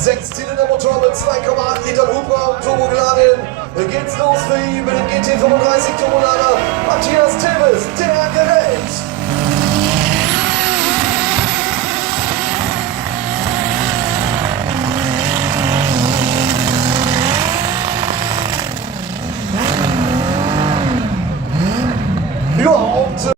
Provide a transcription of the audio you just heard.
6-Zylinder-Motor mit 2,8 Litern Hubraum, Turbo geladen. Geht's los für ihn mit dem GT35 Turbolader Matthias Teves.